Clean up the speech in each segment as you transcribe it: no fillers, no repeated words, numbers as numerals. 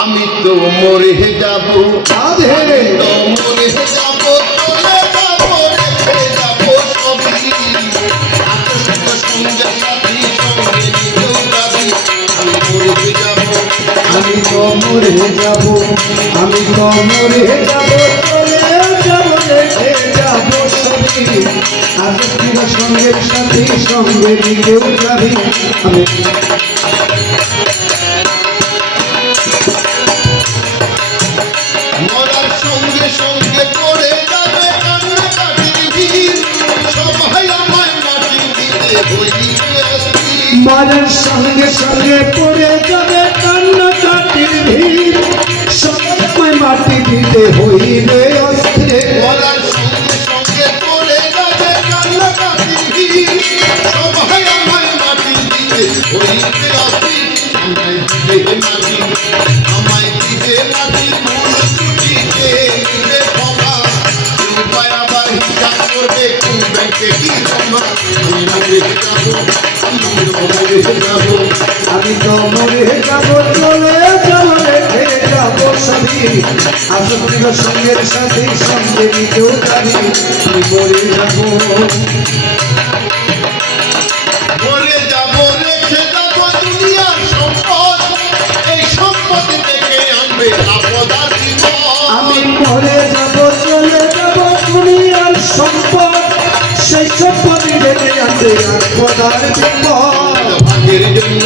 আমি তো মরে যাব, আমি তো মরে যাব, চলে যাব, রেখে যাব সবই। আকস্মিক সঙ্গে সাথী সঙ্গে নিতেও যাবি, আমি মরে যাব, আমি তো মরে যাব, আমি তো মরে যাব, চলে যাব, রেখে যাব সবই। আকস্মিক সঙ্গে সাথী সঙ্গে নিতেও যাবি, আমি মরার সঙ্গে সঙ্গে পড়ে যাবে কান্নাকাটির ভিড়, সবাই আমায় মাটি দিতে হইবে অস্থির। মরার সঙ্গে সঙ্গে পড়ে যাবে কান্নাকাটির ভিড়, সবাই মাটি দিতে হইবে অস্থির। মরার সঙ্গে সঙ্গে পড়ে যাবে কান্নাকাটির ভিড়, সবাই আমায় মাটি দিতে হইবে অস্থির। আমায় দিবে মাটি, আমায় দিবে মাটি, মূল ছুটিতে দিবে ক্ষমা। উপায় আবার হিসাব করবে কোন ব্যাংকে কি জমা। আমি মরে যাব, আমি মরে যাব, আমি তো মরে যাব, চলে যাব, রেখে যাব সবই। আকস্মিক সঙ্গের সাথে সঙ্গে নিতেও যাবি, আমি মরে যাব। মরে যাব, রেখে যাব দুনিয়ার সম্পদ, এই সম্পদ থেকে আনবে আপদ আর বিপদ। আমি মরে যাব, চলে যাব, দুনিয়ার সম্পদ, সেই সম্পদ থেকে আনবে আপদার বিপদ। ভাগের জন্য,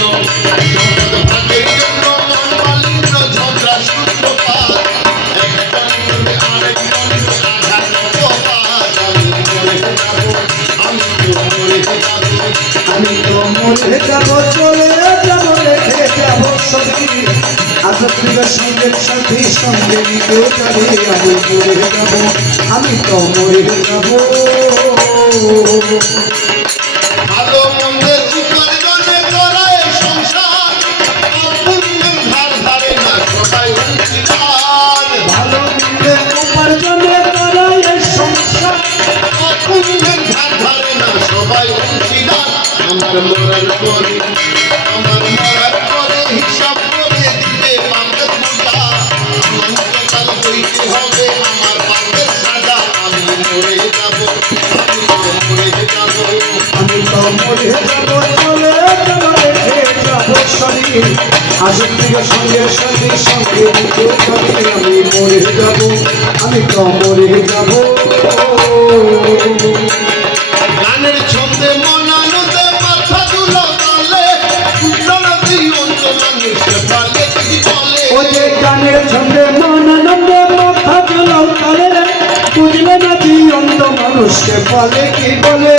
সম্পদ ভাগের জন্য মন মালিন্য ঝগড়া সূত্রপাত, একজন করবে আরেকজন সাধারণ অপবাদ। আমি মরে যাব, আমি তো মরে যাব, আমি তো মরে যাব, চলে যাব, রেখে যাব সবই। আকস্মিক সঙ্গের সাথে সঙ্গে নিতেও যাবে, আমি মরে যাব, আমি তো মরে যাব। ভালো মন্দের উপার্জনে করায় সংসার, পুণ্যের ধার ধারে না সবাই অংশীদার। ভালো মন্দের উপার্জনে করায় সংসার, পুণ্যের ধার ধারে না সবাই অংশীদার। আমার মরার পরে, আমার মরার পরে হিসাব করে দিতে পাবে পূজা। অনন্তকাল হইতে হবে আমার পাপের সাজা। আমি মরে যাব, আমি তো মরে যাব, আমি তো মরে যাব, চলে যাব, রেখে যাব সবই। আকস্মিক সঙ্গের সাথে সঙ্গে নিতেও যাবে, আমি মরে যাব, আমি তো মরে যাব। গানের ছন্দে মনানন্দে মাথা দুলো তালে, নদী অন্ত মানুষে পালে কি বলে। ও যে গানের ছন্দে মন আনন্দে মাথা চলাও তালে, বুঝলে না জীবন্ত মানুষকে বলে কি বলে।